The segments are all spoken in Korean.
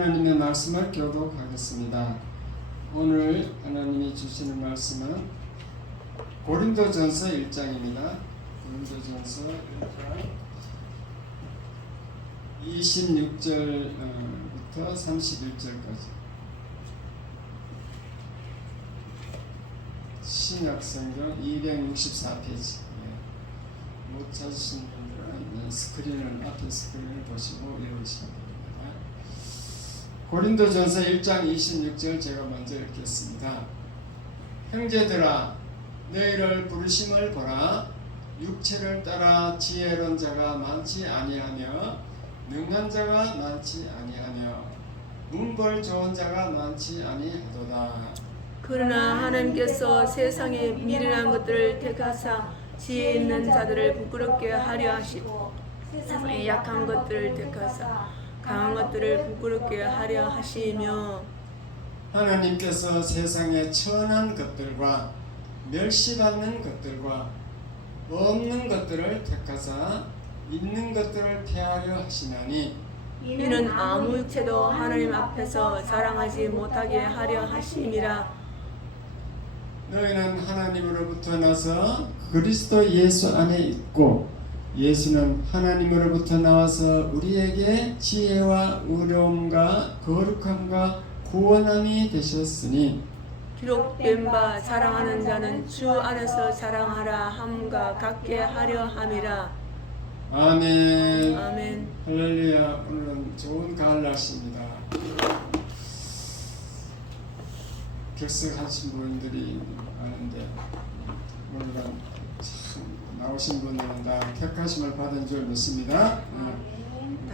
하나님의 말씀을 교독하겠습니다. 오늘 하나님이 주시는 말씀은 고린도전서 1장입니다. 고린도전서 1장 26절부터 31절까지 신약성경 264페이지. 못 찾으신 분들은 앞에 스크린을 보시고 읽으시면 됩니다. 고린도전서 1장 26절 제가 먼저 읽겠습니다. 형제들아, 너희를 부르심을 보라. 육체를 따라 지혜로운 자가 많지 아니하며 능한 자가 많지 아니하며 문벌 좋은 자가 많지 아니하도다. 그러나 하나님께서 세상의 미련한 것들을 택하사 지혜 있는 자들을 부끄럽게 하려 하시고 세상의 약한 것들을 택하사 강한 것들을 부끄럽게 하려 하시며 하나님께서 세상의 천한 것들과 멸시받는 것들과 없는 것들을 택하사 있는 것들을 폐하려 하시나니 이는 아무 육체도 하나님 앞에서 자랑하지 못하게 하려 하심이라. 너희는 하나님으로부터 나서 그리스도 예수 안에 있고 예수는 하나님으로부터 나와서 우리에게 지혜와 의로움과 거룩함과 구원함이 되셨으니 기록된 바 자랑하는 자는 주 안에서 자랑하라 함과 같게 하려 함이라. 아멘. 아멘. 할렐루야. 오늘은 좋은 가을 날씨입니다. 결석하신 분들이 많은데 오늘은 참 나오신 분들은 다 택하심을 받은 줄 믿습니다.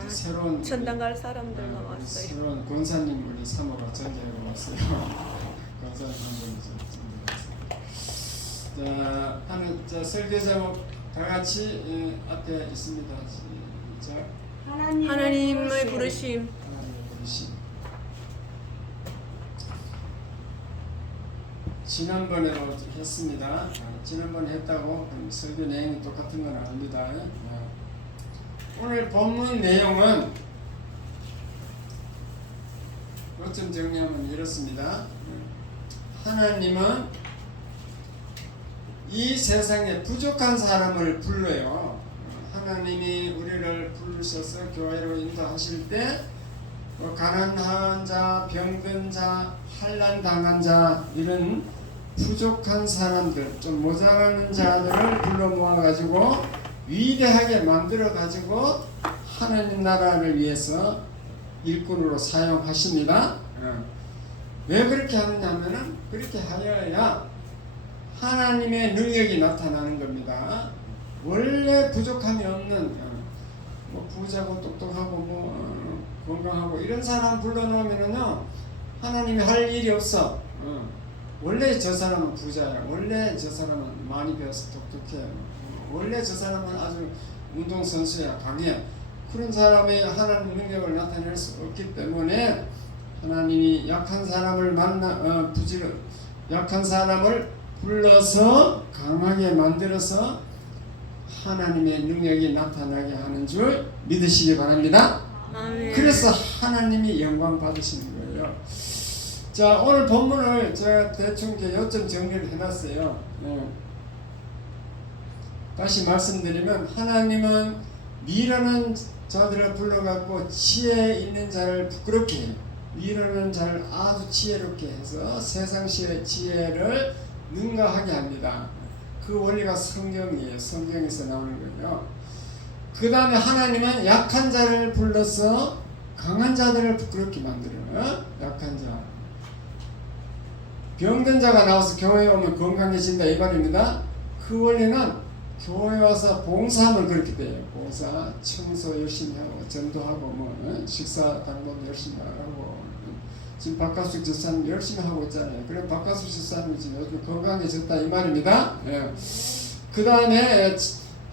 새로운 천당 갈 사람들만 왔어요. 새로운 권사님 우리 사모가 전개하고 왔어요. 권사님 한 분이 전개했어요. 자, 설교 제목 다 같이 앞에 있습니다. 시작. 하나님의 부르심. 지난번에도 했습니다. 지난번에 했다고 설교 내용이 똑같은 건 아닙니다. 오늘 본문 내용은 요점 정리하면 이렇습니다. 하나님은 이 세상에 부족한 사람을 불러요. 하나님이 우리를 부르셔서 교회로 인도하실 때 가난한 자, 병든 자, 환난 당한 자 이런 부족한 사람들, 좀 모자라는 자들을 불러 모아가지고 위대하게 만들어가지고 하나님 나라를 위해서 일꾼으로 사용하십니다. 왜 그렇게 하느냐면은 그렇게 하여야 하나님의 능력이 나타나는 겁니다. 원래 부족함이 없는 부자고 똑똑하고 건강하고 이런 사람 불러놓으면은요 하나님이 할 일이 없어. 원래 저 사람은 부자야. 원래 저 사람은 많이 배워서 똑똑해. 원래 저 사람은 아주 운동선수야. 강해. 그런 사람이 하나님 능력을 나타낼 수 없기 때문에 하나님이 약한 사람을 약한 사람을 불러서 강하게 만들어서 하나님의 능력이 나타나게 하는 줄 믿으시기 바랍니다. 아멘. 그래서 하나님이 영광 받으시는 거예요. 자, 오늘 본문을 제가 대충 요점 정리를 해놨어요. 다시 말씀드리면 하나님은 미련한 자들을 불러갖고 지혜 있는 자를 부끄럽게 해요. 미련한 자를 아주 지혜롭게 해서 세상 지혜를 능가하게 합니다. 그 원리가 성경이에요. 성경에서 나오는 거예요. 그 다음에 하나님은 약한 자를 불러서 강한 자들을 부끄럽게 만들어요. 약한 자. 병든 자가 나와서 교회에 오면 건강해진다 이 말입니다. 그 원리는 교회 와서 봉사하면 그렇게 돼요. 봉사, 청소 열심히 하고 전도하고 식사 당번 열심히 하고 지금 박가숙 집사님 열심히 하고 있잖아요. 그럼 박가숙 집사님이 지금 요즘 건강해졌다 이 말입니다. 그 다음에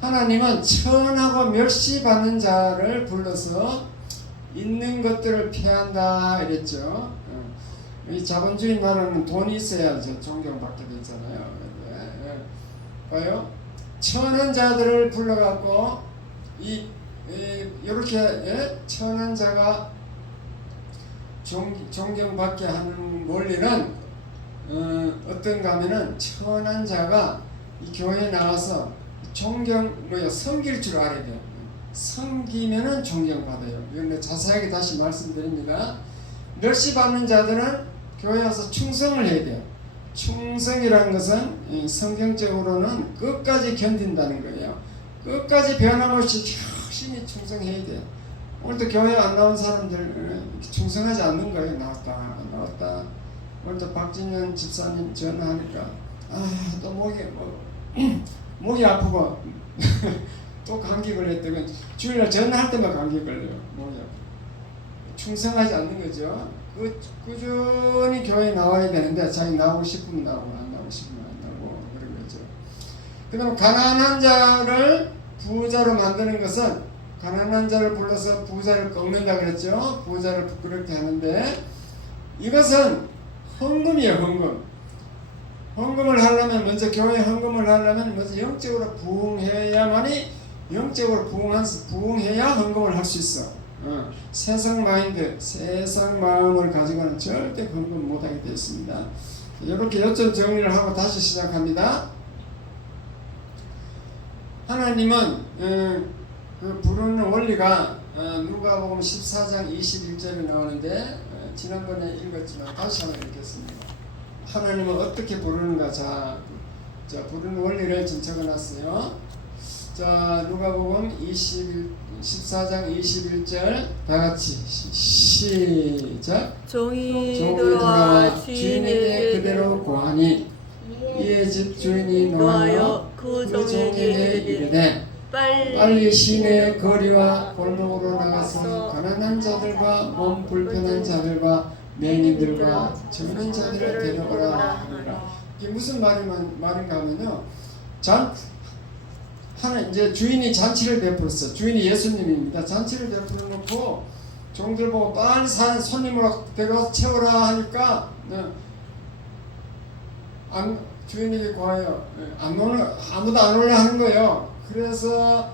하나님은 천하고 멸시받는 자를 불러서 있는 것들을 피한다 이랬죠. 이 자본주의 나라는 돈이 있어야 존경받게 되잖아요. 봐요. 천한 자들을 불러갖고 이렇게 천한 자가 존경받게 하는 원리는 어떤가 하면은 천한 자가 이 교회에 나와서 섬길 줄 알아야 돼요. 섬기면은 존경받아요. 이건 자세하게 다시 말씀드립니다. 멸시 받는 자들은 교회에 와서 충성을 해야 돼요. 충성이라는 것은 성경적으로는 끝까지 견딘다는 거예요. 끝까지 변함없이 열심히 충성해야 돼요. 오늘도 교회 안 나온 사람들 충성하지 않는 거예요. 나왔다. 오늘도 박진현 집사님 전화하니까 또 목이 아프고 또 감기 걸렸다고 주일날 전화할 때만 감기 걸려요. 목이 아프고 충성하지 않는 거죠. 꾸준히 교회에 나와야 되는데 자기 나오고 싶으면 나오고 안 나오고 싶으면 안 나오고 그런 거죠. 그 다음에 가난한 자를 부자로 만드는 것은 가난한 자를 불러서 부자를 꺾는다 그랬죠. 부자를 부끄럽게 하는데 이것은 헌금이에요. 헌금을 하려면 먼저 교회 헌금을 하려면 먼저 영적으로 부흥해야만이 영적으로 부흥해야 헌금을 할 수 있어. 세상 마인드, 세상 마음을 가지고는 절대 헌금 못하게 되어 있습니다. 이렇게 요점 정리를 하고 다시 시작합니다. 하나님은 그 부르는 원리가 누가복음 14장 21절에 나오는데 지난번에 읽었지만 다시 한번 읽겠습니다. 하나님은 어떻게 부르는가? 자 부르는 원리를 지금 적어놨어요. 자 누가복음 14장 21절 다같이 시작. 종이 돌아와 주인에게 그대로 고하니 이에 집 주인이 노하여 그 종에게 이르되 빨리 시내 거리와 골목으로 나가서 가난한 자들과 몸 불편한 자들과 맹인들과 젊은 자들을 데려오라 하니라. 이게 무슨 말인가 하면요. 이제 주인이 잔치를 베풀었어. 주인이 예수님입니다. 잔치를 베풀어 놓고 종들 보고 빨리 손님을 데려와서 채우라 하니까 주인에게 고하여 아무도 안 올라 하는 거예요. 그래서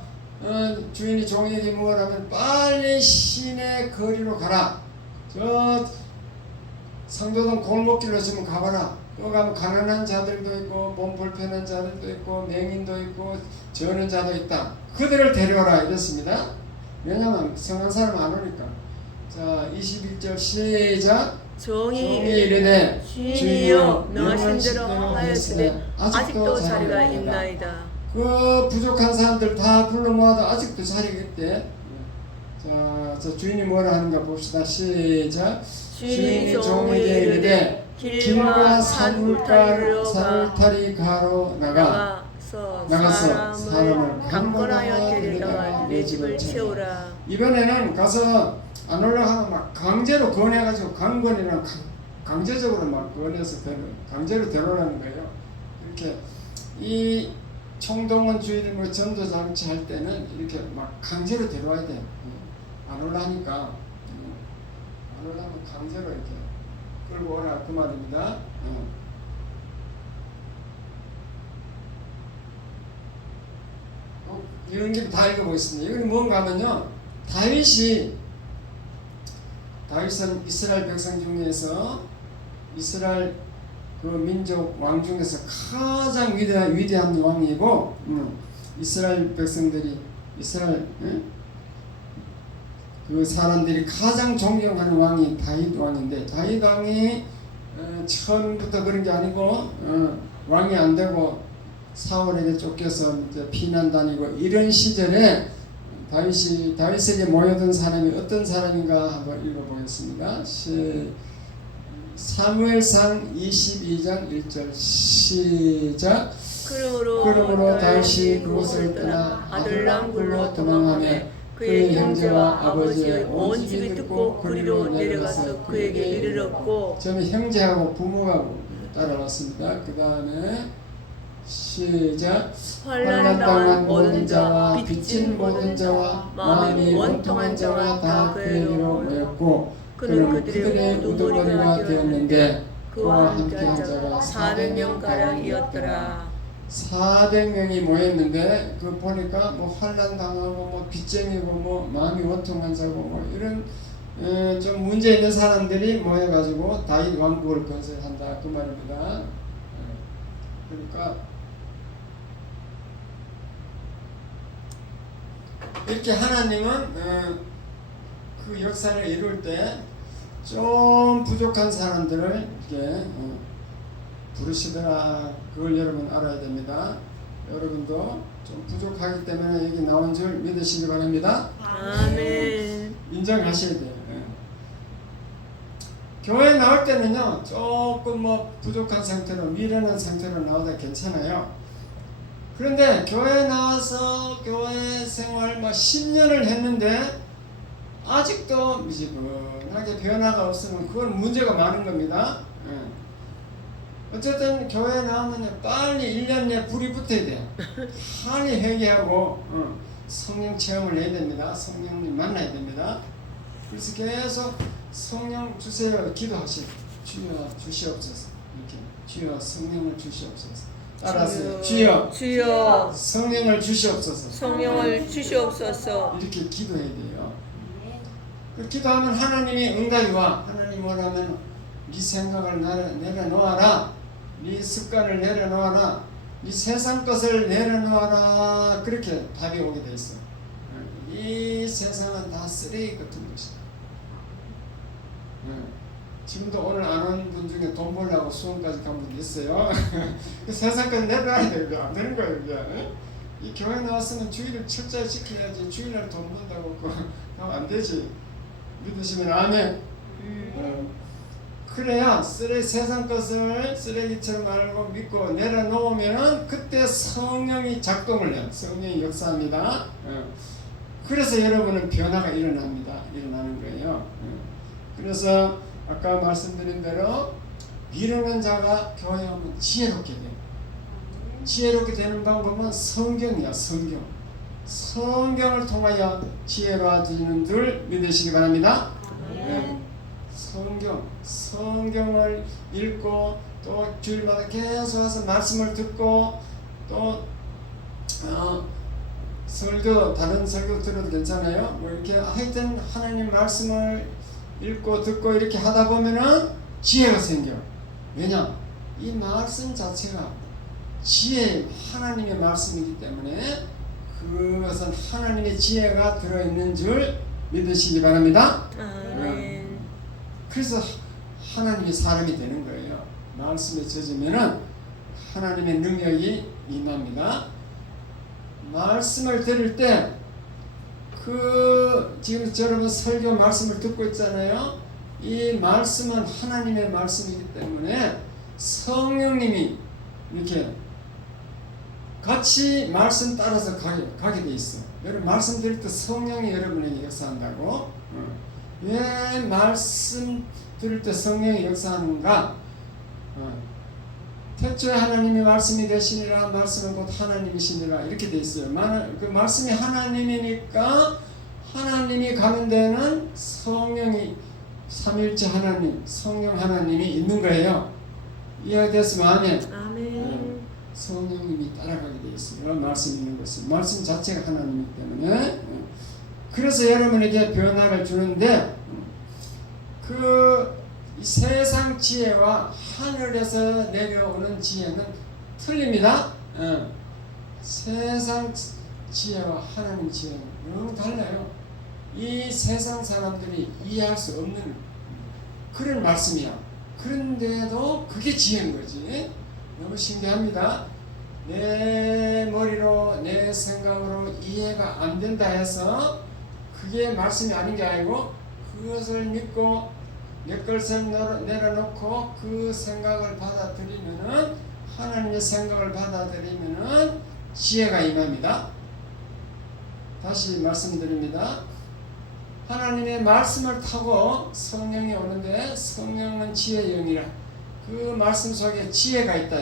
주인이 종에게 뭐라면 빨리 시내 거리로 가라. 저 상도동 골목길로 지금 가봐라. 또 가면 가난한 자들도 있고 몸 불편한 자들도 있고 맹인도 있고 저는 자도 있다. 그들을 데려오라 이랬습니다. 왜냐하면 성한 사람 안 오니까. 자 21절 시작. 종이 이르되 주인이여 명하신 대로 하였으되 아직도 자리가 있나이다. 그 부족한 사람들 다 불러 모아도 아직도 자리가 있대. 자 주인이 뭐라 하는가 봅시다. 시작. 주인이 종에게 이르되 길과 산울타리 가로 나가서 사람을 강권하여 데려다가 내 집을 채우라. 이번에는 가서 안 올라가면 막 강제로 권해가지고 강권이랑 강제적으로 막 권해서 강제로 데려오라는 거예요. 이렇게 이 총동원 주일 뭐 전도 장치 할 때는 이렇게 막 강제로 데려와야 돼요. 안 올라니까 안 올라면 강제로 이렇게 끌고 오라 그 말입니다. 이런 게 다 읽어보겠습니다. 이건 뭔가 하면요. 다윗은 이스라엘 백성 중에서 이스라엘 그 민족 왕 중에서 가장 위대한 왕이고 이스라엘 백성들이 그 사람들이 가장 존경하는 왕이 다윗 왕인데 다윗 왕이 처음부터 그런 게 아니고 왕이 안 되고 사울에게 쫓겨서 이제 피난 다니고 이런 시절에 다윗에게 모여든 사람이 어떤 사람인가 한번 읽어보겠습니다. 사무엘상 22장 1절 시작. 그러므로 다윗이 그곳을 떠나 아둘람굴로 도망하며 그의 형제와 아버지의 온 집이 듣고 그리로 내려가서 그에게 이르렀고. 저는 형제하고 부모하고 따라왔습니다. 그 다음에 시작. 환난당한 모든 자와 빚진 모든 자와 마음이 원통한 자와 다 그에게로 모였고 그는 그들의 우두머리가 되었는데 그와 함께한 자가 400명가량이었더라. 400명이 모였는데 그 보니까 뭐 환난 당하고 뭐 빚쟁이고 뭐 마음이 원통한 자고 뭐 이런 좀 문제 있는 사람들이 모여가지고 다윗 왕국을 건설한다 그 말입니다. 그러니까 이렇게 하나님은 그 역사를 이룰 때 좀 부족한 사람들을 이렇게 부르시더라. 그걸 여러분 알아야 됩니다. 여러분도 좀 부족하기 때문에 여기 나온 줄 믿으시기 바랍니다. 아멘. 인정하셔야 돼요. 교회 나올 때는요 조금 뭐 부족한 상태로 미련한 상태로 나오다 괜찮아요. 그런데 교회 나와서 교회 생활 뭐 10년을 했는데 아직도 미지근하게 변화가 없으면 그건 문제가 많은 겁니다. 어쨌든 교회 나오면 빨리 1년 내에 불이 붙어야 돼요. 빨리 회개하고 성령 체험을 해야 됩니다. 성령님 만나야 됩니다. 그래서 계속 성령 주세요 기도하시고 주여 주시옵소서 이렇게 주여 성령을 주시옵소서 따라서 주여 성령을 주시옵소서 성령을 주시옵소서 이렇게 기도해야 돼요. 그 기도하면 하나님이 응답이 와. 하나님 뭐라면 네 생각을 내려놓아라. 네 습관을 내려놓아라. 네 세상 것을 내려놓아라. 그렇게 답이 오게 돼 있어. 이 세상은 다 쓰레기 같은 것이다. 지금도 오늘 안 온 분 중에 돈 벌려고 수원까지 간 분 있어요. 그 세상까지 내려놔야 돼. 안 되는 거예요. 그게. 이 교회 나왔으면 주일을 철저히 지켜야지. 주일날 돈 번다고 하면 안 되지. 믿으시면 아멘. 그래야 세상 것을 쓰레기처럼 알고 믿고 내려놓으면 그때 성령이 작동을 해요. 성령이 역사합니다. 그래서 여러분은 변화가 일어나는 거예요. 그래서 아까 말씀드린 대로 미루는 자가 교회에 오면 지혜롭게 돼요. 지혜롭게 되는 방법은 성경이야. 성경을 통하여 지혜로워지는 줄 믿으시기 바랍니다. 성경을 읽고 또 주일마다 계속 와서 말씀을 듣고 또 설교 다른 설교 들어도 괜찮아요. 뭐 이렇게 하여튼 하나님 말씀을 읽고 듣고 이렇게 하다 보면은 지혜가 생겨. 왜냐? 이 말씀 자체가 지혜 하나님의 말씀이기 때문에 그것은 하나님의 지혜가 들어있는 줄 믿으시기 바랍니다. 그래서 하나님의 사람이 되는 거예요. 말씀에 젖으면은 하나님의 능력이 임합니다. 말씀을 들을 때 지금 여러분 설교 말씀을 듣고 있잖아요. 이 말씀은 하나님의 말씀이기 때문에 성령님이 이렇게 같이 말씀 따라서 가게 돼 있어. 여러분 말씀 들을 때 성령이 여러분에게 역사한다고. 왜 말씀 들을 때 성령이 역사하는가? 태초에 하나님이 말씀이 되시니라. 말씀은 곧 하나님이시니라. 이렇게 돼 있어요. 그 말씀이 하나님이니까 하나님이 가는 데는 성령이 삼일째 하나님, 성령 하나님이 있는 거예요. 이해됐으면 아멘. 성령님이 따라가게 돼 있어요. 말씀 있는 것은 말씀 자체가 하나님이기 때문에. 그래서 여러분에게 변화를 주는데 이 세상 지혜와 하늘에서 내려오는 지혜는 틀립니다. 세상 지혜와 하나님 지혜는 너무 달라요. 이 세상 사람들이 이해할 수 없는 그런 말씀이야. 그런데도 그게 지혜인 거지. 너무 신기합니다. 내 머리로 내 생각으로 이해가 안 된다 해서 그게 말씀이 아닌 게 아니고 그것을 믿고 내 것을 내려놓고 그 생각을 받아들이면은 하나님의 생각을 받아들이면은 지혜가 임합니다. 다시 말씀드립니다. 하나님의 말씀을 타고 성령이 오는데 성령은 지혜의 영이라. 그 말씀 속에 지혜가 있다.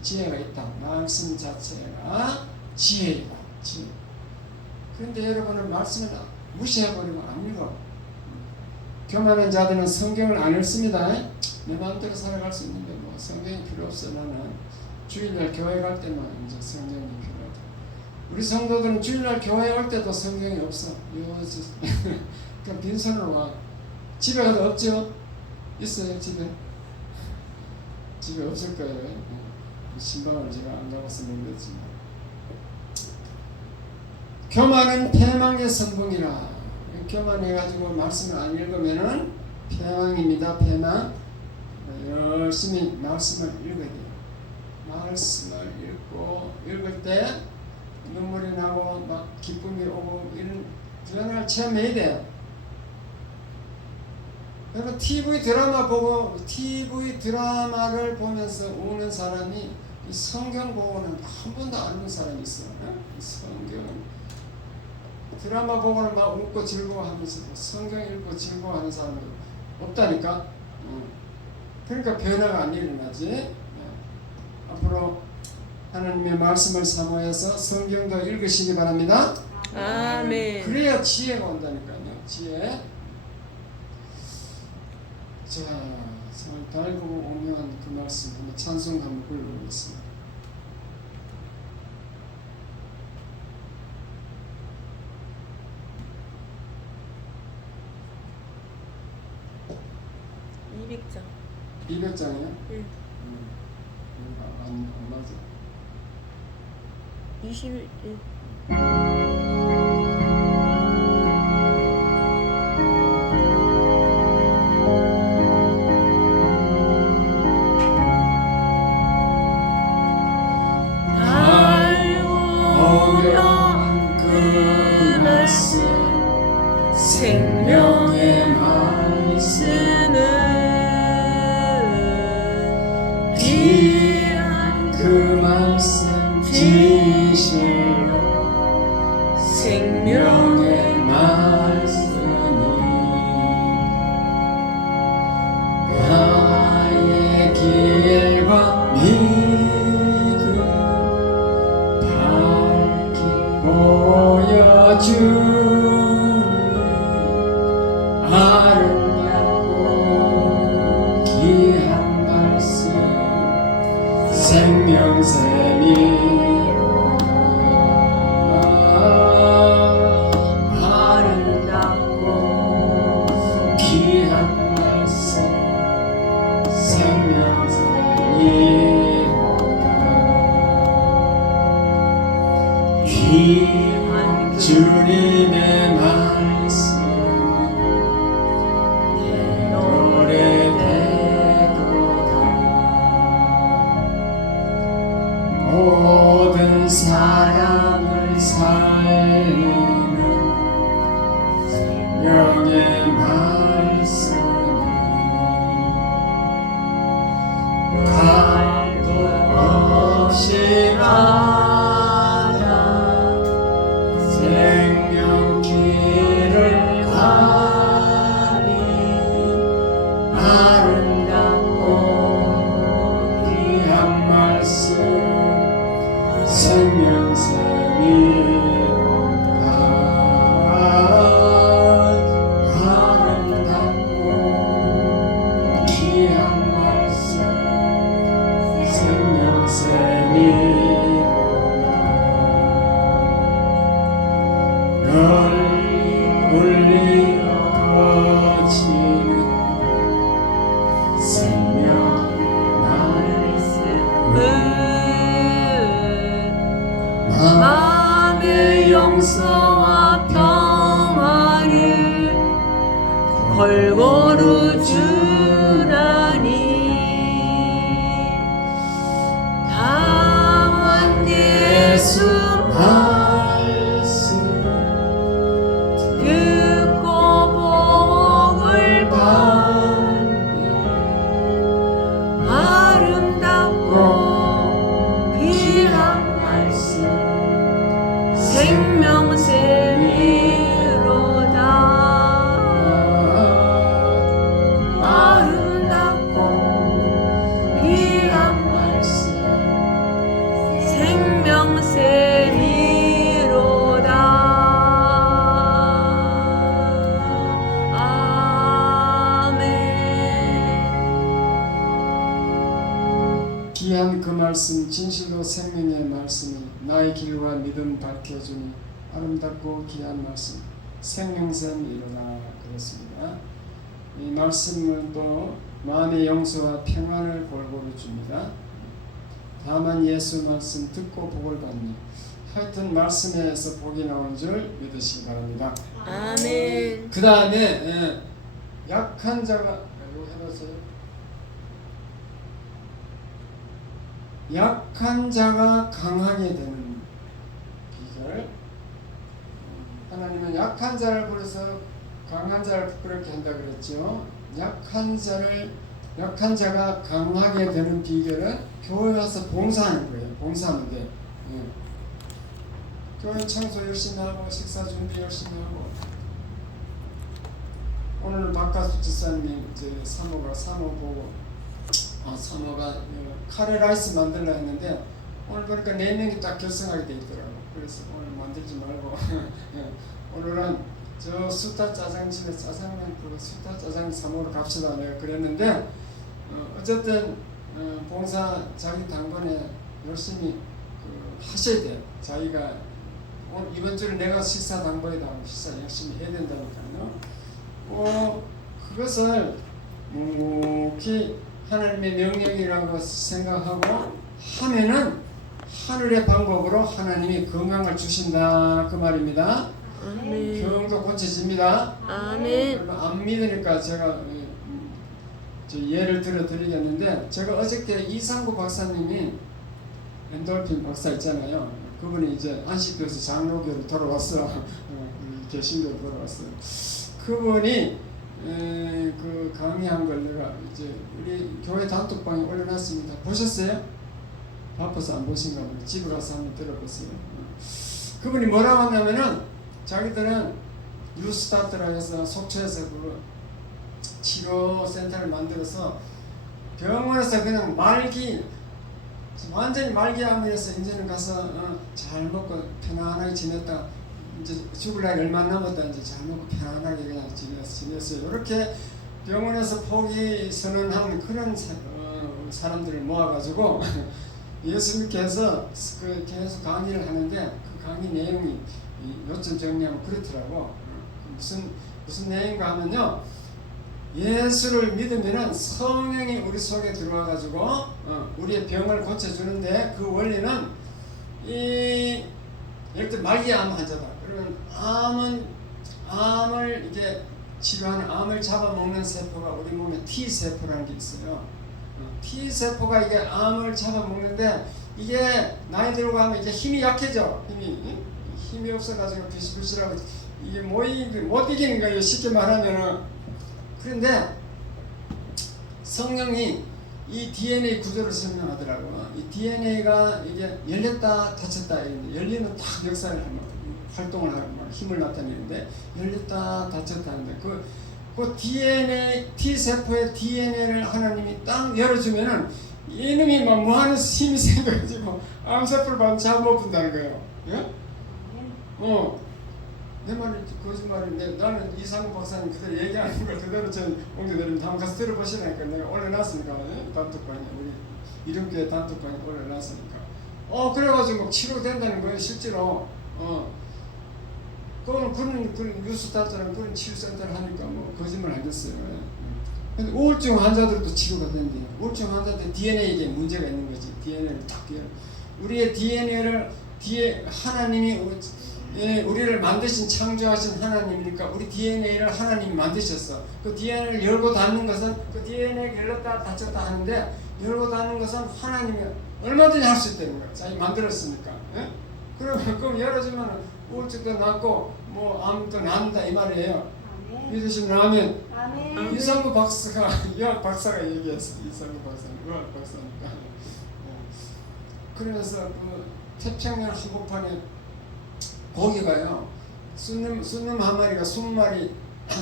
지혜가 있다. 말씀 자체가 지혜이다. 지혜. 그런데 여러분은 말씀을 무시해버리고 안 읽어. 교만한 자들은 성경을 안 읽습니다. 내 마음대로 살아갈 수 있는데 뭐 성경이 필요 없어. 나는 주일날 교회 갈 때만 이제 성경이 필요하다. 우리 성도들은 주일날 교회 올 때도 성경이 없어. 그냥 빈손으로 와. 집에 가도 없죠? 있어요 집에? 집에 없을 거예요. 신방을 제가 안 가봐서 모르겠지만 교만은 패망의 선봉이라. 교만해가지고 말씀을 안 읽으면은 패망입니다. 패망. 열심히 말씀을 읽어야 돼요. 말씀을 읽을 때 눈물이 나고 막 기쁨이 오고 이런 변화를 체험해야 돼요. 여러분 TV 드라마를 보면서 우는 사람이 이 성경 보고는 한 번도 안 우는 사람이 있어요. 성경은 드라마 보고는 막 웃고 즐거워하면서 성경 읽고 즐거워하는 사람은 없다니까. 그러니까 변화가 안 일어나지. 앞으로 하나님의 말씀을 사모해서 성경도 읽으시기 바랍니다. 아멘. 그래야 지혜가 온다니까요. 지혜. 자, 정말 달고 오묘한 그 말씀 한번 찬송 한번 불러보겠습니다. (200장) 200장이요? 응. 안 맞아. 21. 오묘한 그 말씀 생명의 말씀은 귀한 그 말씀 진실로 생명의 말씀이 나의 길과 믿음 밝히 보여주니 아름답고 귀한 말씀 생명샘이로다. 아름답고 귀한 말씀 생명샘이로다. 귀한 주님의 말씀은 내 노래되도다. 모든 사람을 살리는 생명의 말씀은 갈도 없이 가다 생명길을 가니 아름답고 귀한 말씀 생명샘이로다. 아름답고 귀한 말씀 생명샘이로다. 널리 울리어 퍼지는 생명의 말씀은 마음의 용서와 평안을 골고루 주라니 다만 예수 말씀 듣고 복을 받니 아름답고 귀한 말씀 생명샘이로다. 아름답고 귀한 말씀 생명샘이로다. 아멘. 귀한 그 말씀 진실로 생명의 말씀이 나의 길과 믿음 밝혀주니 아름답고 귀한 말씀 생명샘이로다. 그렇습니다. 이 말씀은 또 마음의 용서와 평안을 골고루 줍니다. 다만 예수 말씀 듣고 복을 받니. 하여튼 말씀에서 복이 나온 줄 믿으시기 바랍니다. 아멘. 그 다음에 약한 자가 이거 해봤어요. 약한 자가 강하게 되는 비결. 하나님은 약한 자를 부르서 강한 자를 부끄럽게 한다 그랬죠. 약한 자가 강하게 되는 비결은 교회 와서 봉사하는 거예요. 봉사하면 돼요. 교회 청소 열심히 하고 식사 준비 열심히 하고. 오늘 박가수 지사님이 이제 사모가 카레라이스 만들라 했는데 오늘 보니까 4명이 딱 결성하게 돼 있더라고. 그래서 오늘 만들지 말고 오늘은 저 수타 짜장집에 짜장면 그 수타 짜장 사모로 갑시다 내가 그랬는데 어쨌든 봉사 자기 당번에 열심히 하셔야 돼요. 자기가 이번 주에 내가 식사 당번에다 식사 열심히 해야 된다니까요. 그것을 묵묵히 하나님의 명령이라고 생각하고 하면은 하늘의 방법으로 하나님이 건강을 주신다 그 말입니다. 아멘. 병도 고쳐집니다. 아멘. 안 믿으니까 제가 예를 들어 드리겠는데 제가 어저께 이상구 박사님이 엔돌핀 박사 있잖아요. 그분이 이제 안식교에서 장로교로 돌아왔어. 개신교로 돌아왔어요. 그분이 그 강의한 걸 내가 이제 우리 교회 단톡방에 올려놨습니다. 보셨어요? 바빠서 안 보신가 보네. 집에 가서 한번 들어보세요. 그분이 뭐라고 하냐면은 자기들은 뉴스타트라 해서 속초에서 그 치료센터를 만들어서 병원에서 그냥 완전히 말기암에서 이제는 가서 잘 먹고 편안하게 지냈다. 이제 죽을 날이 얼마 남았다. 이제 잘 먹고 편안하게 그냥 지냈어요. 이렇게 병원에서 포기 선언한 그런 사람들을 모아가지고 예수님께서 계속 강의를 하는데 그 강의 내용이 요점 정리하면 그렇더라고. 무슨 내용인가 하면요. 예수를 믿으면은 성령이 우리 속에 들어와가지고 우리의 병을 고쳐주는데 그 원리는 예를 들어 말기암 환자다. 그러면 암을 이제 치료하는 암을 잡아먹는 세포가 우리 몸에 T 세포라는 게 있어요. T 세포가 이게 암을 잡아먹는데 이게 나이 들고 가면 이제 힘이 약해져. 힘이 없어가지고 비실비실하고 이게 못 이기는 거예요. 쉽게 말하면은. 그런데 성령이 이 DNA 구조를 설명하더라고. 이 DNA가 이게 열렸다 닫혔다 열리는 딱 역사를 활동을 하고 힘을 나타내는데 열렸다 닫혔다 하는데 그 DNA T 세포의 DNA를 하나님이 딱 열어주면은 이놈이 막 무한한 힘이 생겨가지고 암세포를 받으면 잘 못 분다는 거예요. 예? 내 말이 거짓말인데 나는 이상우 박사님 그대로 얘기하는 걸 그대로 전 옮겨드리면 한번 가서 들어보시라니까. 내가 올려놨으니까 단톡방에 우리 이름교회 단톡방에 올려놨으니까 그래가지고 막 치료된다는 거예요. 실제로 그런 뉴스타트랑 그런 치료센터를 하니까 뭐 거짓말 하겠어요. 근데 우울증 환자들도 치료가 된대요. 우울증 환자들 DNA에 문제가 있는 거지. DNA를 딱 우리의 DNA를 하나님이 우리를 만드신 창조하신 하나님이니까 우리 DNA를 하나님이 만드셨어. 그 DNA를 열고 닫는 것은 그 DNA가 열렸다 닫혔다 하는데 열고 닫는 것은 하나님이 얼마든지 할 수 있다는 거야. 자기 만들었으니까. 예? 그럼 열어주면 우울증도 낫고 뭐 암도 낫는다 이 말이에요. 믿으시면 아멘. 아멘. 이상구 박사가 유학 박사가 얘기했어. 이상구 박사는 유학 박사니까. 그래서 그 태평양 한복판에 거기가요. 순놈 한 마리가 20마리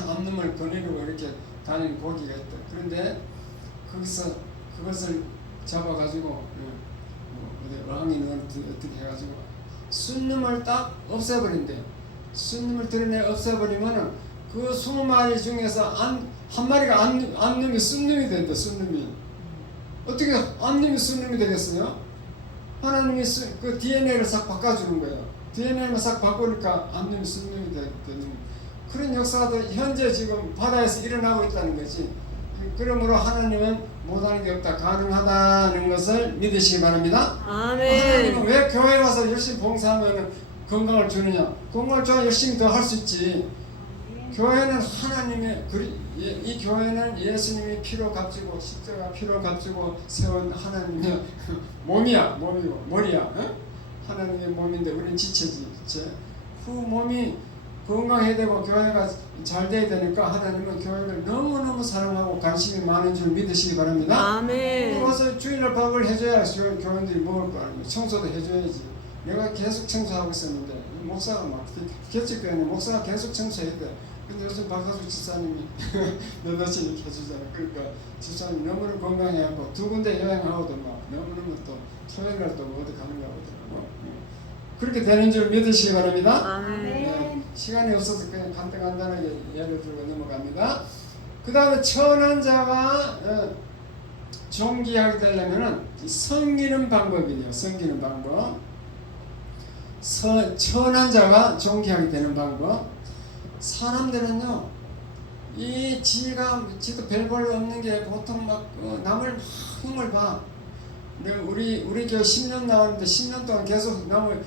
암놈을 거느리고 이렇게 다니는 고기가 있다. 그런데 거기서 그것을 잡아가지고 왕이 어떻게 해가지고 순놈을 딱 없애버린대요. 순놈을 드러내 없애버리면은 그 20마리 중에서 한 마리가 암놈이 순놈이 된다. 순놈이 어떻게 암놈이 순놈이 되겠어요? 하나님이 그 DNA를 싹 바꿔주는 거예요. DNA를 싹 바꾸니까 암놈이 순놈이 되는 그런 역사가 현재 지금 바다에서 일어나고 있다는 거지. 그러므로 하나님은 못하는 게 없다, 가능하다는 것을 믿으시기 바랍니다. 하나님은 아멘. 왜 교회 와서 열심히 봉사하면 건강을 주느냐? 건강을 줘야 열심히 더 할 수 있지. 교회는 하나님의 이 교회는 예수님이 피로 값지고 십자가 피로 값지고 세운 하나님의 몸이야, 몸이고 머리야. 어? 하나님의 몸인데 우리는 지체지. 지체. 그 몸이 건강해야 되고 교회가 잘 돼야 되니까 하나님은 교회를 너무너무 사랑하고 관심이 많은 줄 믿으시기 바랍니다. 아멘. 와서 주일날 밥을 해줘야 교인들이 먹을 거 아니에요. 청소도 해줘야지. 내가 계속 청소하고 있었는데 목사가 막 개척교회는 목사가 계속 청소해야 돼. 근데 요즘 박하수 지사님이 너같이 이렇게 해주잖아. 그러니까 지사님 너무나 건강해하고 두 군데 여행하고도 막 너무너무 또 토요일날 또 어디 가는가 하더라고. 그렇게 되는 줄 믿으시기 바랍니다. 아멘. 네, 시간이 없어서 그냥 간단하게 예를 들고 넘어갑니다. 그 다음에 천한 자가 존귀하게 되려면은 섬기는 방법이에요. 섬기는 방법. 천한 자가 존귀하게 되는 방법. 사람들은요, 이 지도 별 볼 없는 게 보통 막 남을 막 흉을 봐. 우리 교회 10년 나왔는데 10년 동안 계속 남을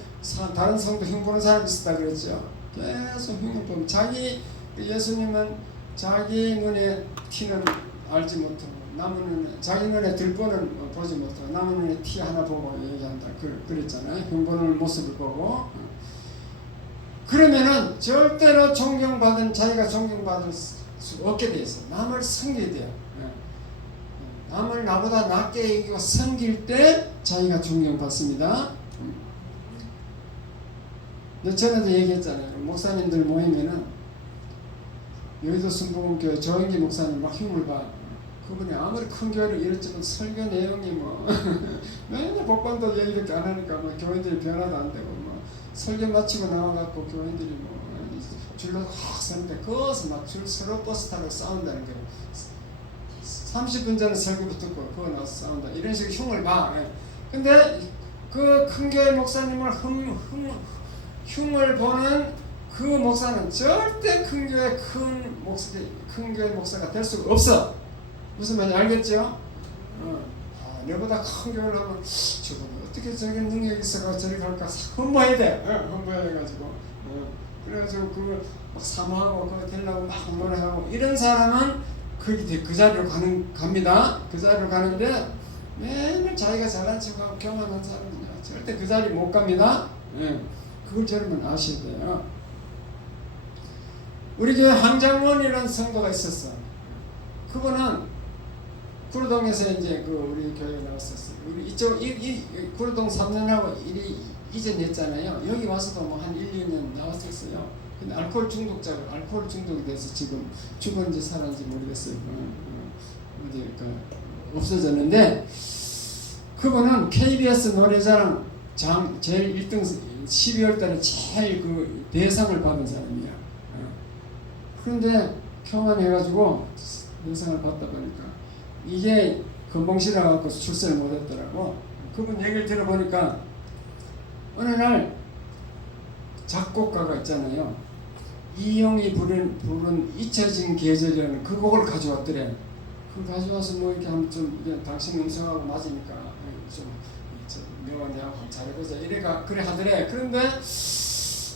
다른 성도 흉 보는 사람이 있었다 그랬죠. 계속 흉을 보면 예수님은 자기 눈에 티는 알지 못하고 남의 눈에 자기 눈에 들보는 보지 못하고 남의 눈에 티 하나 보고 얘기한다. 그랬잖아요. 흉 보는 모습을 보고. 그러면은 절대로 자기가 존경받을 수 없게 돼 있어. 남을 섬겨야 돼요. 남을 나보다 낮게 여기고 섬길 때 자기가 존경받습니다. 전에도 얘기했잖아요. 목사님들 모이면은 여의도 순복음교회 조영기 목사님 막 힘을 봐. 그분이 아무리 큰 교회를 이랬지만 설교 내용이 뭐 맨날 복권도 얘기밖에 안 하니까 뭐 교회들이 변화도 안 되고 뭐 설교 마치고 나와갖고 교회들이 뭐 줄로 확 서는데 거기서 막 줄 서로 버스 타고 싸운다는 거예요. 30분 전에 설교부 듣고 그거 나와서 싸운다. 이런 식의 흉을 봐. 근데 그 큰 교회 목사님을 흉을 보는 그 목사는 절대 큰 교회 목사가 될 수가 없어. 무슨 말인지 알겠죠? 내보다 큰 교회를 하면 저거 어떻게 저기 능력이 있어가 저리 갈까 흠모해야 돼. 흠모해가지고 그래가지고 그거 막 사모하고 그거 되려고 막 노래하고 이런 사람은 그 자리로 갑니다. 그 자리로 가는데 맨날 자기가 잘난 척하고 교만한 사람은 절대 그 자리 못 갑니다. 그걸 여러분 아셔야 돼요. 우리 교회 황장원이라는 성도가 있었어. 그분은 구로동에서 이제 우리 교회에 나왔었어요. 우리 이쪽 구로동 3년하고 이전했잖아요. 여기 와서도 뭐 한 1, 2년 나왔었어요. 근데 알코올 중독이 돼서 지금 죽은지 살았는지 모르겠어요. 어디 없어졌는데 그분은 KBS 노래자랑 제일 1등 12월달에 제일 그 대상을 받은 사람이야. 그런데 교만해가지고 대상을 받다 보니까 이게 건봉시라 갖고 출세를 못했더라고. 그분 얘기를 들어보니까 어느 날 작곡가가 있잖아요. 이용이 부른 잊혀진 계절이라는 그 곡을 가져왔더래. 그 가져와서 뭐 이렇게 하면 좀 당신 음성하고 맞으니까 좀 내가 한번 잘해보자 이래가 그래 하더래. 그런데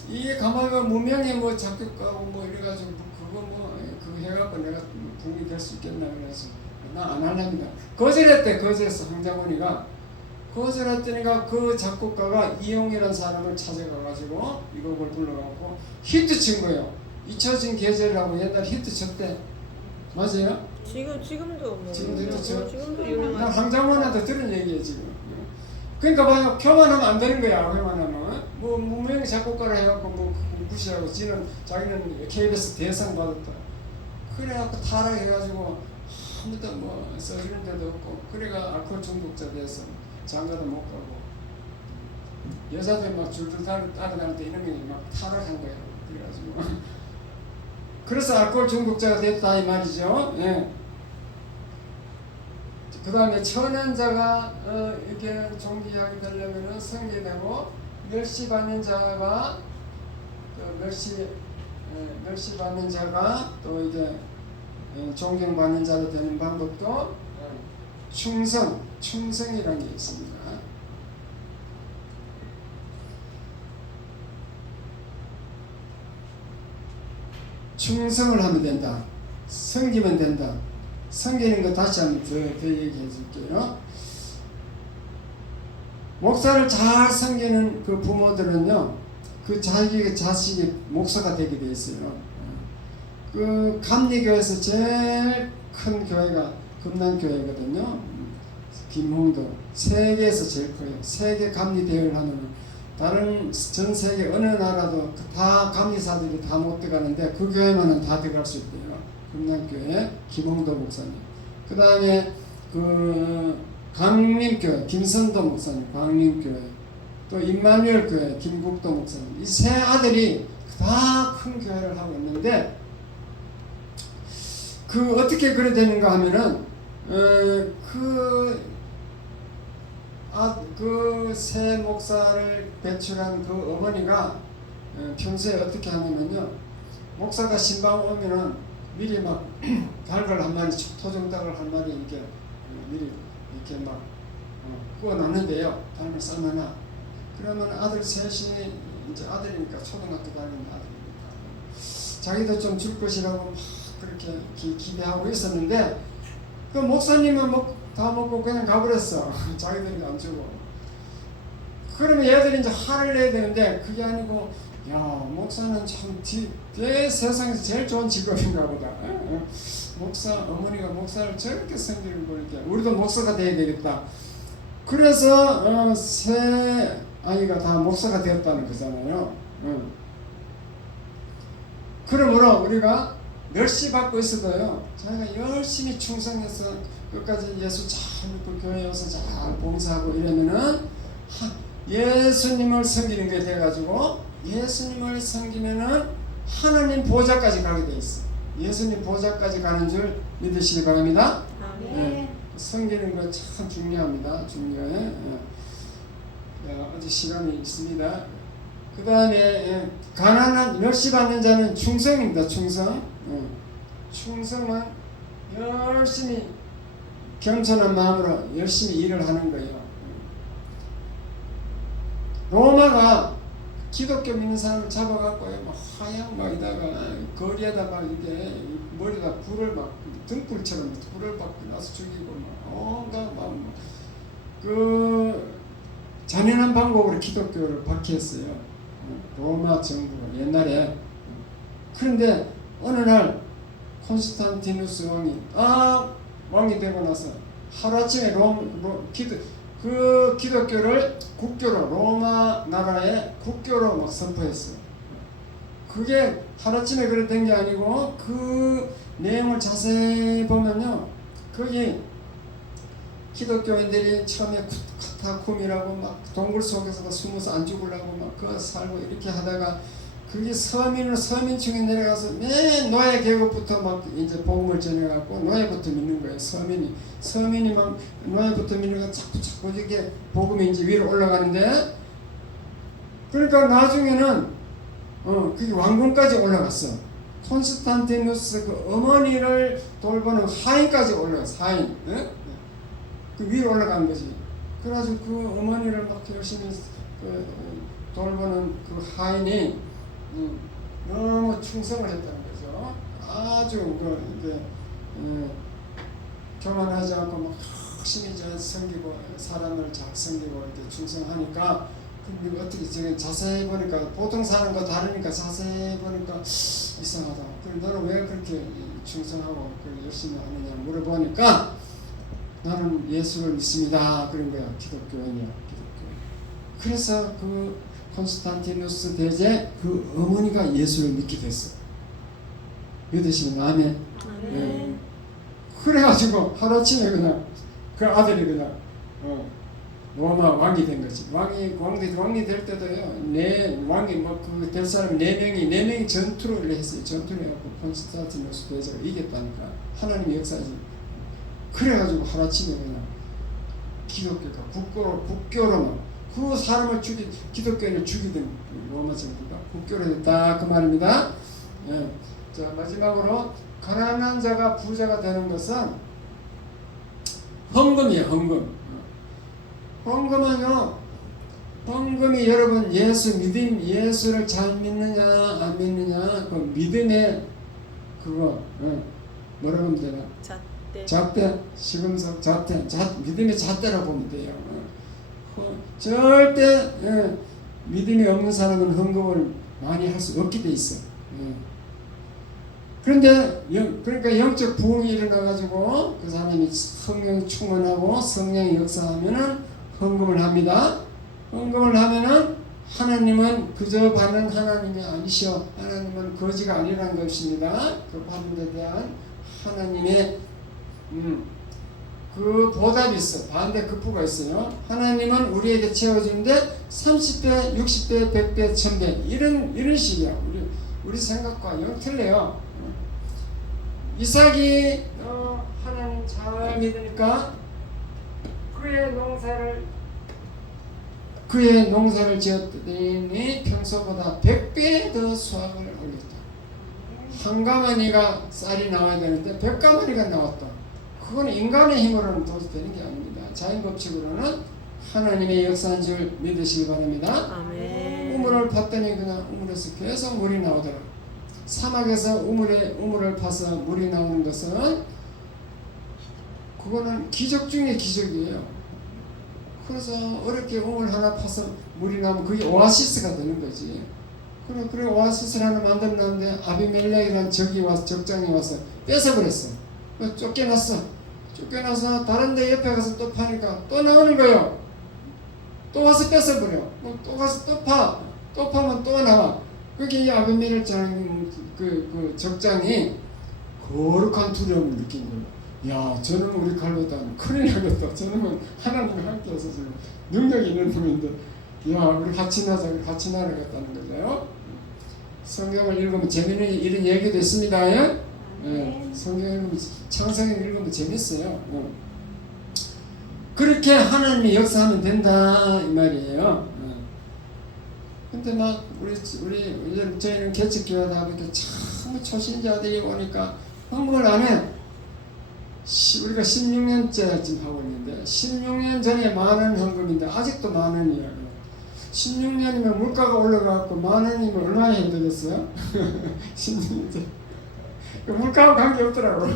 이게 가만히 무명의 뭐 작곡가고 뭐 이래가지고 그거 그거 해갖고 내가 국이 될 수 있겠나 그래서 나 안 하랍니다. 거절했어. 황장훈이가 거절했더니가 그 작곡가가 이용이라는 사람을 찾아가가지고 이 곡을 불러갖고 히트 친 거예요. 잊혀진 계절이라고 옛날 히트 쳤대. 맞아요? 지금도 뭐 지금도 히트 쳐. 지금도 난 유명한. 황장훈한테 들은 얘기예요 지금. 그러니까 봐요. 교만하면 안 되는 거야. 교만하면 뭐 무명의 작곡가를 해갖고 뭐 무시하고 자기는 KBS 대상 받았다. 그래갖고 타락해가지고 아무도 뭐 써주는 데도 없고 그래가 알코올 중독자 돼서 장가도 못 가고 여자들 막 줄줄 따라다닐 때 이놈이 막 타락한 거예요. 그래가지고 그래서 알코올 중독자가 됐다 이 말이죠. 예. 그 다음에 천한 자가 이렇게 존귀하게 되려면 성리되고 멸시받는 자가 멸시 멸시받는 자가 또 이제 존경받는 자로 되는 방법도 충성이라는 게 있습니다. 충성을 하면 된다. 섬기면 된다. 섬기는 거 다시 한번 더 얘기해 줄게요. 목사를 잘 섬기는 그 부모들은요, 그 자기 자식이 목사가 되게 돼 있어요. 그 감리교에서 제일 큰 교회가 금난교회거든요. 김홍도 세계에서 제일 커요. 세계 감리 대회를 하면 다른 전 세계 어느 나라도 다 감리사들이 다 못 들어가는데 그 교회만은 다 들어갈 수 있대요. 금난교회 김홍도 목사님. 그 다음에 그 강림교회 김선도 목사님 광림교회, 또 임마누엘 교회 김국도 목사님, 이 세 아들이 다 큰 교회를 하고 있는데 그 어떻게 그래 되는가 하면은 그 세 목사를 배출한 그 어머니가 평소에 어떻게 하냐면요, 목사가 신방 오면은 미리 막 닭을 한 마리, 토종닭을 한 마리 이렇게 미리 이렇게 막 구워놨는데요. 닭을 삶아놔. 그러면 아들 셋이 이제 아들이니까 초등학교 다니는 아들이니까 자기도 좀 줄 것이라고 막 그렇게 기대하고 있었는데 그 목사님은 다 먹고 그냥 가버렸어. 자기들이 안 주고. 그러면 얘들이 이제 화를 내야 되는데 그게 아니고, 야, 목사는 참 세상에서 제일 좋은 직업인가 보다. 어머니가 목사를 저렇게 섬기는 거니까 우리도 목사가 돼야 되겠다. 그래서 세 아이가 다 목사가 되었다는 거잖아요. 그러므로 우리가 멸시받고 있어도요, 저희가 열심히 충성해서 끝까지 예수 잘 믿고 교회에 와서 잘 봉사하고 이러면은 예수님을 섬기는 게 돼가지고 예수님을 섬기면은 하나님 보좌까지 가게 돼 있어. 예수님 보좌까지 가는 줄 믿으시기 바랍니다. 네. 섬기는 거 참 중요합니다. 중요해. 아직 시간이 있습니다. 그 다음에 가난한 멸시받는 자는 충성입니다. 충성은 열심히 겸손한 마음으로 열심히 일을 하는 거예요. 로마가 기독교 믿는 사람을 잡아갖고요, 막 하얀 막이다가 거리에다 막 이게 머리에다 불을 막 등불처럼 불을 막 놔서 죽이고 막 온갖 그 잔인한 방법으로 기독교를 박해했어요. 로마 정부가 옛날에. 그런데 어느 날 콘스탄티누스 왕이 되고 나서 하루아침에 기독교를 국교로, 로마 나라의 국교로 막 선포했어요. 그게 하루아침에 그래 된 게 아니고 그 내용을 자세히 보면요, 거기 기독교인들이 처음에 카타콤이라고 막 동굴 속에서 숨어서 안 죽으려고 막 그 살고 이렇게 하다가 그게 서민층에 내려가서 맨 노예 계급부터 막 이제 복음을 전해갖고 노예부터 믿는 거예요. 서민이 막 노예부터 믿는 거 자꾸 이렇게 복음이 이제 위로 올라가는데, 그러니까 나중에는 그게 왕궁까지 올라갔어. 콘스탄티누스 그 어머니를 돌보는 하인까지 올라갔어. 하인. 그 위로 올라간 거지. 그래가지고 그 어머니를 막 열심히 돌보는 그 하인이 너무 충성을 했다는 거죠. 아주 교만하지 않고 막 열심히 섬기고 사람을 잘 섬기고 이렇게 충성하니까, 근데 어떻게 지금 자세히 보니까 보통 사람과 다르니까 자세히 보니까 이상하다. 그럼 너는 왜 그렇게 충성하고 열심히 하느냐 물어보니까 나는 예수를 믿습니다. 그런 거야. 기독교인이야. 기독교. 그래서 그 콘스탄티누스 대제 그 어머니가 예수를 믿게 됐어. 믿으시면 아멘. 네. 그래가지고 하루아침에 그냥 그 아들이 그냥 로마 왕이 된 거지. 왕이 될 때도요, 왕이 그 될 사람 4명이 전투를 했어요. 전투를 해갖고 콘스탄티누스 대제가 이겼다니까. 하나님의 역사지. 그래가지고 하루아침에 그냥 기독교가 국교로만 그 사람을 기독교인을 죽이던 로마 정부가 국교로 됐다 그 말입니다. 예. 자, 마지막으로 가난한 자가 부자가 되는 것은 헌금이에요. 헌금. 헌금은요, 헌금이 여러분 예수를 잘 믿느냐 안 믿느냐 그 믿음의 그거 뭐라고 하면 되나? 잣대, 시금석 잣대, 믿음의 잣대라고 보면 돼요. 절대 믿음이 없는 사람은 헌금을 많이 할 수 없게 돼 있어. 그런데 그러니까 영적 부흥이 일어나가지고 그 사람이 성령 충만하고 성령이 역사하면은 헌금을 합니다. 헌금을 하면은 하나님은 그저 받는 하나님이 아니시오. 하나님은 거지가 아니라는 것입니다. 그 받는 데 대한 하나님의 그 보답이 있어. 반대 급부가 있어요. 하나님은 우리에게 채워주는데 30배, 60배, 100배, 1000배 이런 식이야. 우리 생각과 영 틀려요. 이삭이 하나님 잘 믿으니까 그의 농사를 지었더니 평소보다 100배 더 수확을 올렸다. 한 가마니가 쌀이 나와야 되는데 100가마니가 나왔다. 그건 인간의 힘으로는 도저히 되는 게 아닙니다. 자연 법칙으로는 하나님의 역사인 줄 믿으시기 바랍니다. 아멘. 우물을 팠더니 그냥 우물에서 계속 물이 나오더라. 사막에서 우물을 파서 물이 나오는 것은 그거는 기적 중에 기적이에요. 그래서 어렵게 우물 하나 파서 물이 나오면 그게 오아시스가 되는 거지. 그래 오아시스를 하나 만들었는데 아비멜렉이라는 적장이 와서 뺏어버렸어. 쫓겨나서 다른 데 옆에 가서 또 파니까 또 나오는 거예요. 또 와서 뺏어버려. 또 가서 또 파. 또 파면 또 나와. 그게 이 아비멜렉 그 적장이 거룩한 두려움을 느낀 거예요. 야, 저는 우리 칼보다는 큰일 나겠다. 저는 하나님과 함께해서 지금 능력이 있는 놈인데, 야, 우리 같이 나가겠다는 거예요. 성경을 읽으면 재미있는 이런 얘기도 있습니다. 예? 예, 성경 읽으면 창세기 읽으면 재밌어요. 그렇게 하나님이 역사하면 된다 이 말이에요. 근데 막 저희는 개척교회다 보니까 참 초신자들이 오니까 헌금을 안 해. 우리가 16년째 지금 하고 있는데 16년 전에 10,000원 헌금인데 아직도 10,000원이야. 16년이면 물가가 올라가고 10,000원이면 얼마나 힘들겠어요? 16년 전. 물가하고 관계없더라고.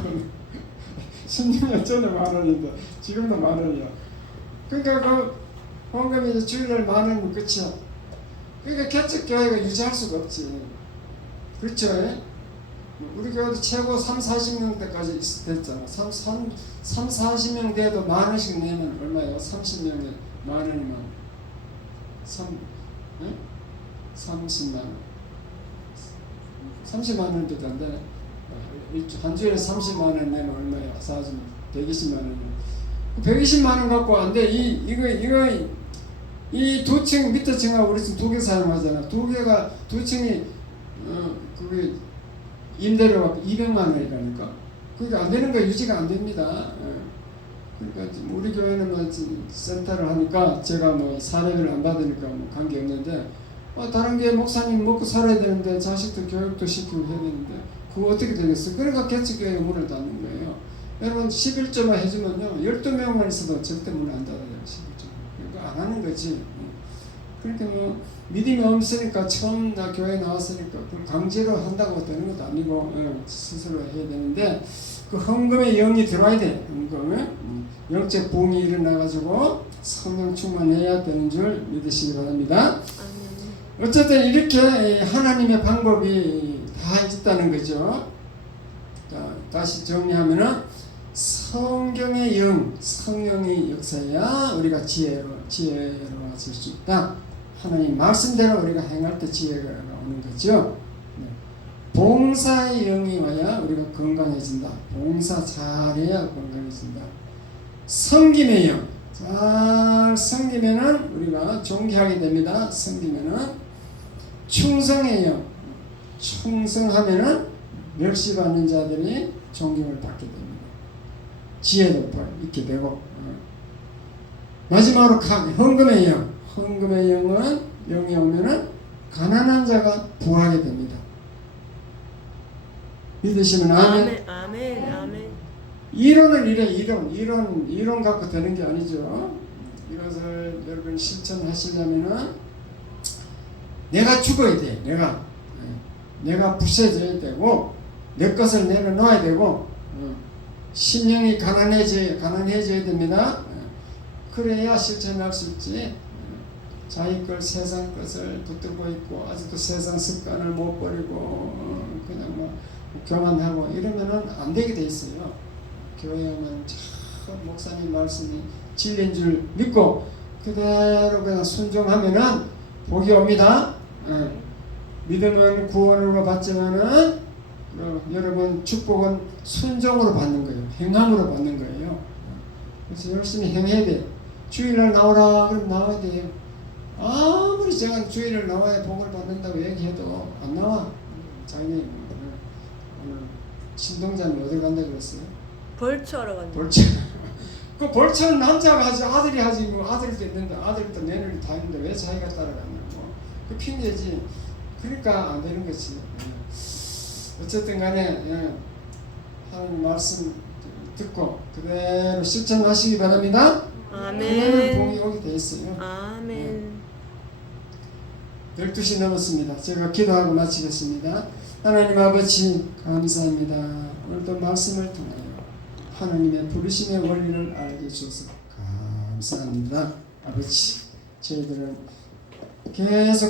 16년 전에 10,000원인데 지금도 10,000원이야. 그러니까 그 헌금이 이제 주일날 10,000원이면 끝이야. 그러니까 개척교회가 유지할 수가 없지. 그렇죠? 우리 교회도 최고 30-40명 때까지 됐잖아. 30-40명 돼도 10,000원씩 내면 얼마예요? 30명에 10,000원이면 30만 원. 30만 원도 안 되네. 한 주에 30만 원 내면 얼마예요? 120만 원. 120만 원 갖고 안 돼. 이 두 층 밑에 층하고 우리 지금 2개 사용하잖아. 두 층이 그게 임대료가 200만 원이라니까. 그게 안 되는 거 유지가 안 됩니다. 그러니까 우리 교회는 뭐 센터를 하니까 제가 뭐 사례를 안 받으니까 뭐 관계 없는데 다른 교회 목사님 먹고 살아야 되는데 자식들 교육도 시키고 해야 되는데 그거 어떻게 되겠어? 그러니까 개척교회가 문을 닫는 거예요. 여러분 11조만 해주면요 12명만 있어도 절대 문을 안 닫아요. 11조. 그러니까 안 하는 거지. 그러니까 뭐 믿음이 없으니까 처음 나 교회 나왔으니까 그걸 강제로 한다고 되는 것도 아니고 스스로 해야 되는데 그 헌금에 영이 들어와야 돼. 헌금에 영적 부흥이 일어나가지고 성령 충만해야 되는 줄 믿으시기 바랍니다. 어쨌든 이렇게 하나님의 방법이 다 있다는 거죠. 자, 다시 정리하면은 성경의 영, 성령이 역사해야 우리가 지혜로워질 수 있다. 하나님 말씀대로 우리가 행할 때 지혜가 오는 거죠. 네. 봉사의 영이 와야 우리가 건강해진다. 봉사 잘해야 건강해진다. 섬김의 영, 잘 섬기면은 우리가 존귀하게 됩니다. 섬기면은 충성의 영, 충성하면은 멸시받는 자들이 존경을 받게 됩니다. 지혜도 있게 되고 마지막으로 헌금의 영, 헌금의 영은 영이 오면은 가난한 자가 부하게 됩니다. 믿으시면 아멘. 아멘. 아멘. 이론은 이래 이론 갖고 되는 게 아니죠. 이것을 여러분 실천하시려면은 내가 죽어야 돼. 내가 부셔져야 되고 내 것을 내려놓아야 되고 심령이 가난해져야 됩니다. 그래야 실천할 수 있지. 자기 걸 세상 것을 붙들고 있고 아직도 세상 습관을 못 버리고 그냥 뭐 교만하고 이러면은 안 되게 돼 있어요. 교회는 참 목사님 말씀이 진리인 줄 믿고 그대로 그냥 순종하면은 복이 옵니다. 믿음은 구원으로 받지만은 여러분 축복은 순종으로 받는 거예요. 행함으로 받는 거예요. 그래서 열심히 행해야 돼. 주일날 나오라 그럼 나와야 돼요. 아무리 제가 주일날 나와야 복을 받는다고 얘기해도 안 나와. 장님 오늘 신동자님 어디 간다 그랬어요? 벌초하러 간다. 벌초. 그 벌초는 남자가 하지 아들이 하지 뭐 아들도 있는데 아들도 내년에 다 있는데 왜 자기가 따라가냐고. 그 핑계지. 그러니까 안 되는 거지. 어쨌든 간에 하나님 말씀 듣고 그대로 실천하시기 바랍니다. 아멘. 복이 오게 돼 있어요. 아멘. 12시 넘었습니다. 제가 기도하고 마치겠습니다. 하나님 아버지 감사합니다. 오늘도 말씀을 통하여 하나님의 부르심의 원리를 알게 주셔서 감사합니다. 아버지 저희들은 계속